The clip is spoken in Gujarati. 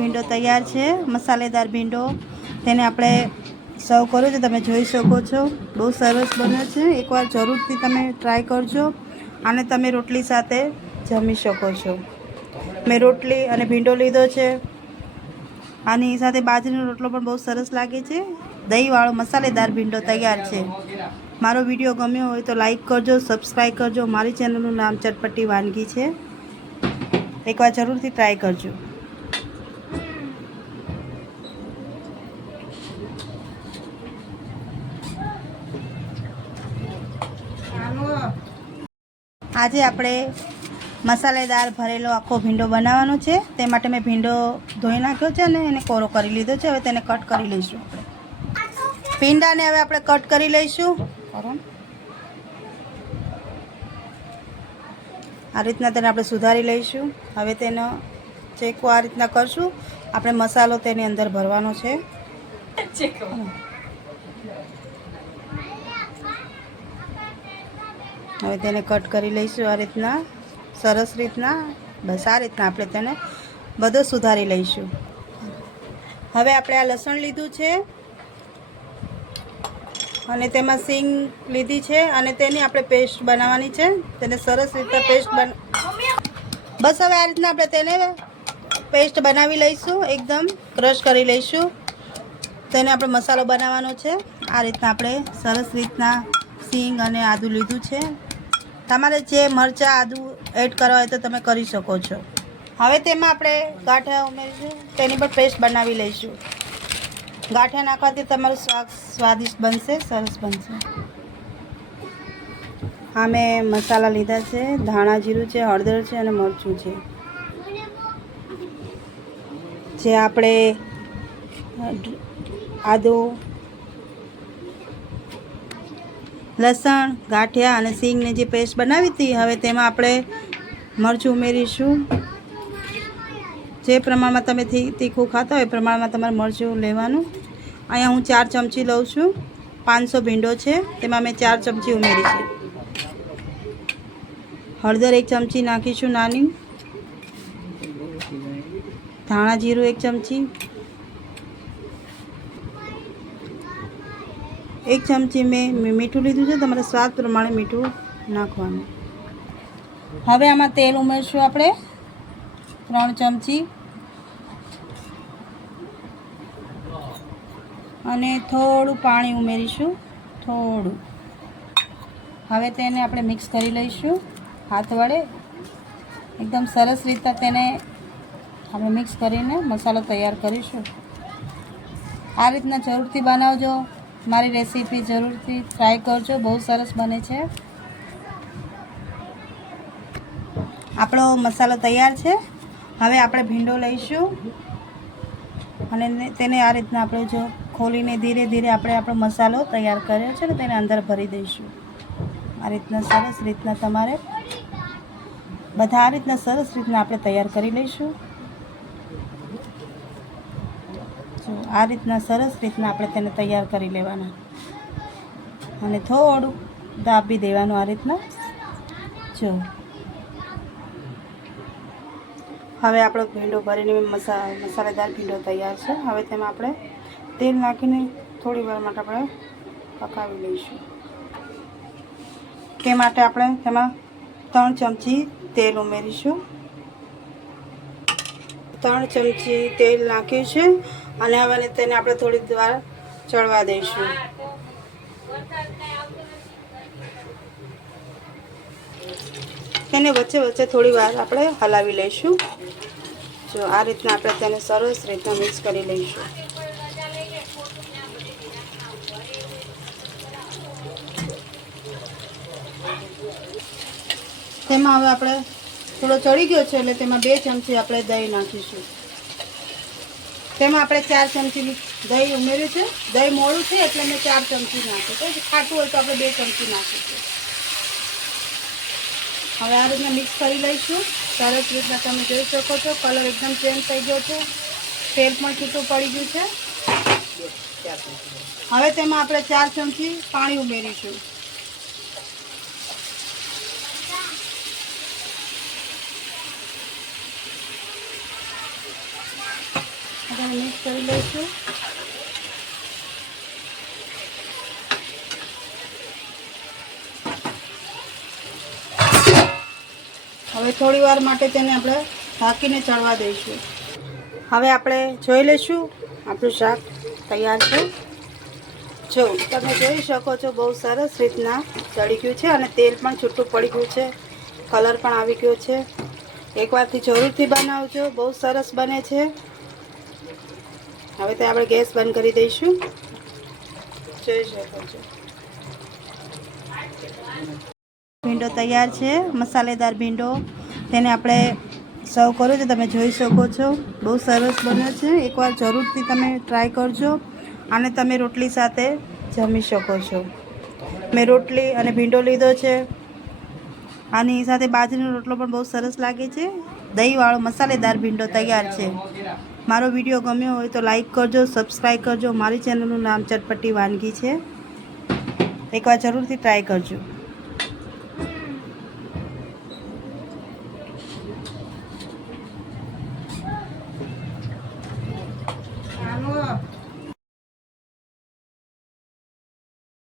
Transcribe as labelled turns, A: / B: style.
A: ભીંડો તૈયાર છે, મસાલેદાર ભીંડો. તેને આપણે સર્વ કરો છો, તમે જોઈ શકો છો. બહુ સરસ બને છે. એકવાર જરૂરથી તમે ટ્રાય કરજો અને તમે રોટલી સાથે જમી શકો છો. મેં રોટલી અને ભીંડો લીધો છે. આની સાથે બાજરીનો રોટલો પણ બહુ સરસ લાગે છે. દહીંવાળો મસાલેદાર ભીંડો તૈયાર છે. મારો વીડિયો ગમ્યો હોય તો લાઈક કરજો સબસ્ક્રાઈબ કરજો. મારી ચેનલનું નામ ચટપટી વાનગી છે. એકવાર જરૂરથી ટ્રાય કરજો. આજે આપણે મસાલેદાર ભરેલો આખો ભીંડો બનાવવાનો છે. તે માટે મેં ભીંડો ધોઈ નાખ્યો છે અને એને કોરો કરી લીધો છે. હવે તેને કટ કરી લઈશું ભીંડાને હવે આપણે કટ કરી લઈશું. આ રીતના તેને આપણે સુધારી લઈશું. હવે તેનો ચેકો આ રીતના કરશું. આપણે મસાલો તેની અંદર ભરવાનો છે. હવે તેને કટ કરી લઈશું આ રીતના. સરસ રીતના. બસ આ રીતના આપણે તેને બધો સુધારી લઈશું. હવે આપણે આ લસણ લીધું છે. અને તેમાં સિંગ લીધી છે અને તેની આપણે પેસ્ટ બનાવવાની છે. તેને સરસ રીતે પેસ્ટ બન બસ હવે આ રીતના આપણે તેને પેસ્ટ બનાવી લઈશું. એકદમ ક્રશ કરી લઈશું. તેને આપણે મસાલો બનાવવાનો છે. આ રીતના આપણે સરસ રીતના સિંગ અને આદું લીધું છે. તમારે જે મરચાં, આદું એડ કરવા હોય તો તમે કરી શકો છો. હવે તેમાં આપણે ગાંઠિયા ઉમેરીશું. તેની પર પેસ્ટ બનાવી લઈશું. ગાંઠિયા નાખવાથી તમારું સ્વાદ સ્વાદિષ્ટ બનશે, સરસ બનશે. હા મેં મસાલા લીધા છે. ધાણા જીરું છે, હળદર છે અને મરચું છે. જે આપણે આદુ, લસણ, ગાંઠિયા અને સિંગની જે પેસ્ટ બનાવી હતી, હવે તેમાં આપણે મરચું ઉમેરીશું. જે પ્રમાણમાં તમે તીખું ખાતા હોય એ પ્રમાણમાં તમારે મરચું લેવાનું. અહીંયા હું ચાર ચમચી લઉં છું. પાંચસો ભીંડો છે. તેમાં મેં ચાર ચમચી ઉમેરી છે. હળદર એક ચમચી નાખીશું નાની. ધાણા જીરું એક ચમચી. એક ચમચી મેં મીઠું લીધું છે, તમારે સ્વાદ પ્રમાણે મીઠું નાખવાનું. હવે આમાં તેલ ઉમેરશું આપણે. ત્રણ ચમચી. અને થોડું પાણી ઉમેરીશું, થોડું. હવે તેને આપણે મિક્સ કરી લઈશું, હાથ વડે. એકદમ સરસ રીતે તેને આપણે મિક્સ કરીને મસાલો તૈયાર કરીશું. આ રીતના જરૂરથી બનાવજો. મારી રેસીપી જરૂરથી ટ્રાય કરજો, બહુ સરસ બને છે. આપણો મસાલો તૈયાર છે. હવે આપણે ભીંડો લઈશું. અને તેને આ રીતના આપણે જો ખોલીને ધીરે ધીરે આપણે આપણો મસાલો તૈયાર કર્યો છે ને તેને અંદર ભરી દઈશું. આ રીતના સરસ રીતના તમારે બધા આ રીતના સરસ રીતના આપણે તૈયાર કરી લઈશું. જો આ રીતના સરસ રીતના આપણે તેને તૈયાર કરી લેવાના. અને થોડું દાબી દેવાનું આ રીતના. જો. હવે આપણો ભીંડો ભરીને મસા, મસાલેદાર ભીંડો તૈયાર છે. હવે તેમાં આપણે તેલ નાખીને થોડી વાર માટે આપણે પકાવી લઈશું. તે માટે આપણે તેમાં ત્રણ ચમચી તેલ ઉમેરીશું. ત્રણ ચમચી તેલ નાખ્યું છે. અને હવે તેને આપણે થોડી વાર ચડવા દઈશું. તેને વચ્ચે વચ્ચે થોડી વાર આપણે હલાવી લઈશું. જો આ રીતના આપણે તેને સરસ રીતના મિક્સ કરી લઈશું. તેમાં હવે આપણે થોડો ચડી ગયો છે એટલે તેમાં બે ચમચી આપણે દહીં નાખીશું. તેમાં આપણે ચાર ચમચી દહીં ઉમેર્યું છે. દહીં મોડું છે એટલે મેં ચાર ચમચી નાખ્યું છે. ખાટું હોય તો આપણે બે ચમચી નાખીશું. હવે આ રીતના મિક્સ કરી લઈશું. સરસ રીતના તમે જોઈ શકો છો. કલર એકદમ ચેન્જ થઈ ગયો છે. તેલ પણ છૂટું પડી ગયું છે. હવે તેમાં આપણે ચાર ચમચી પાણી ઉમેરીશું. બધાને મિક્સ કરી લઈશું. હવે થોડી વાર માટે તેને આપણે ઢાંકીને ચડવા દઈશું. હવે આપણે જોઈ લઈશું આપણું શાક તૈયાર છે. જો, તમે જોઈ શકો છો બહુ સરસ રીતના ચડી ગયું છે અને તેલ પણ છૂટું પડી ગયું છે. કલર પણ આવી ગયો છે. એકવારથી જરૂરથી બનાવજો. બહુ સરસ બને છે. હવે તે આપણે ગેસ બંધ કરી દઈશું. ભીંડો તૈયાર છે, મસાલેદાર ભીંડો. તેને આપણે સર્વ કરો છો, તમે જોઈ શકો છો. બહુ સરસ બન્યો છે. એકવાર જરૂરથી તમે ટ્રાય કરજો અને તમે રોટલી સાથે જમી શકો છો. મેં રોટલી અને ભીંડો લીધો છે. આની સાથે બાજરીનો રોટલો પણ બહુ સરસ લાગે છે. દહીંવાળો મસાલેદાર ભીંડો તૈયાર છે. મારો વીડિયો ગમ્યો હોય તો લાઇક કરજો સબસ્ક્રાઈબ કરજો. મારી ચેનલનું નામ ચટપટી વાનગી છે. એકવાર જરૂરથી ટ્રાય કરજો.